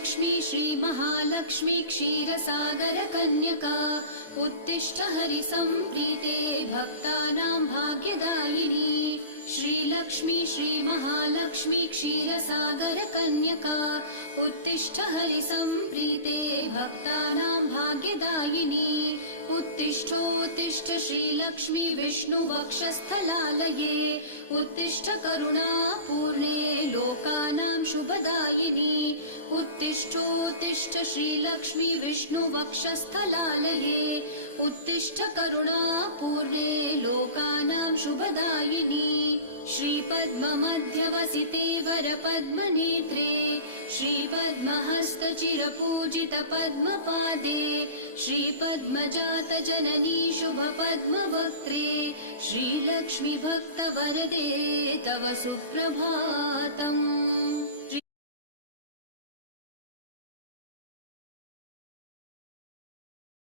श्रीलक्ष्मी श्रीमहालक्ष्मी क्षीरसागरकन्यका उत्तिष्ठ हरिसम्प्रीते भक्तानां भाग्यदायिनी। श्रीलक्ष्मी श्रीमहालक्ष्मी क्षीरसागरकन्यका उत्तिष्ठ हरिसम्प्रीते भक्तानां भाग्यदायिनी। उत्तिष्ठोत्तिष्ठ श्रीलक्ष्मी विष्णुवक्षस्थलालये उत्तिष्ठ करुणापूर्णे लोकानां शुभदायिनी। उत्तिष्ठोत्तिष्ठ श्रीलक्ष्मी विष्णुवक्षस्थलालये उत्तिष्ठ करुणापूर्णे लोकानां शुभदायिनी। श्रीपद्ममध्यवसिते वरपद्मनेत्रे श्रीपद्महस्तचिरपूजितपद्मपादे श्रीपद्मजातजननी शुभपद्मवक्त्रे श्रीलक्ष्मी भक्तवरदे तव सुप्रभातम्।